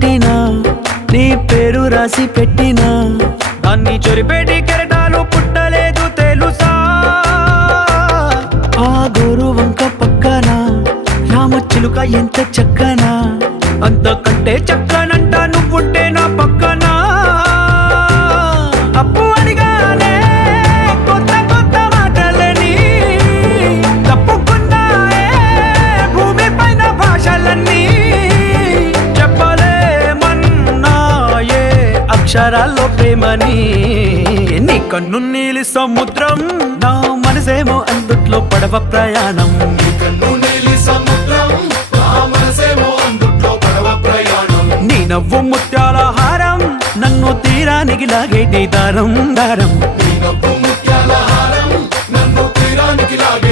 కట్టినా నీ పేరు రాసి పెట్టినా దాన్ని చొరిపేటి కెరటాలు పుట్టలేదు తెలుసా ఆ గోరు వంక పక్కన రామచిలుక ఎంత చక్కనా అంతకంటే చక్కనంట నువ్వుంటే నా పక్కన అప్పు అడిగానే కొత్త కొత్త మాటలని తప్పుకున్నాయే భూమి పైన భాషలన్నీ చెప్పలేమన్నాయే అక్షరాల్లో ప్రేమని నీ కన్ను నీలి సముద్రం నా మనసేమో అందుట్లో పడవ ప్రయాణం నీ నవ్వు ముత్యాల హారం నన్ను తీరానికి లాగేటి దారం దారం నీ నవ్వు ముత్యాల హారం నన్ను తీరానికి లాగే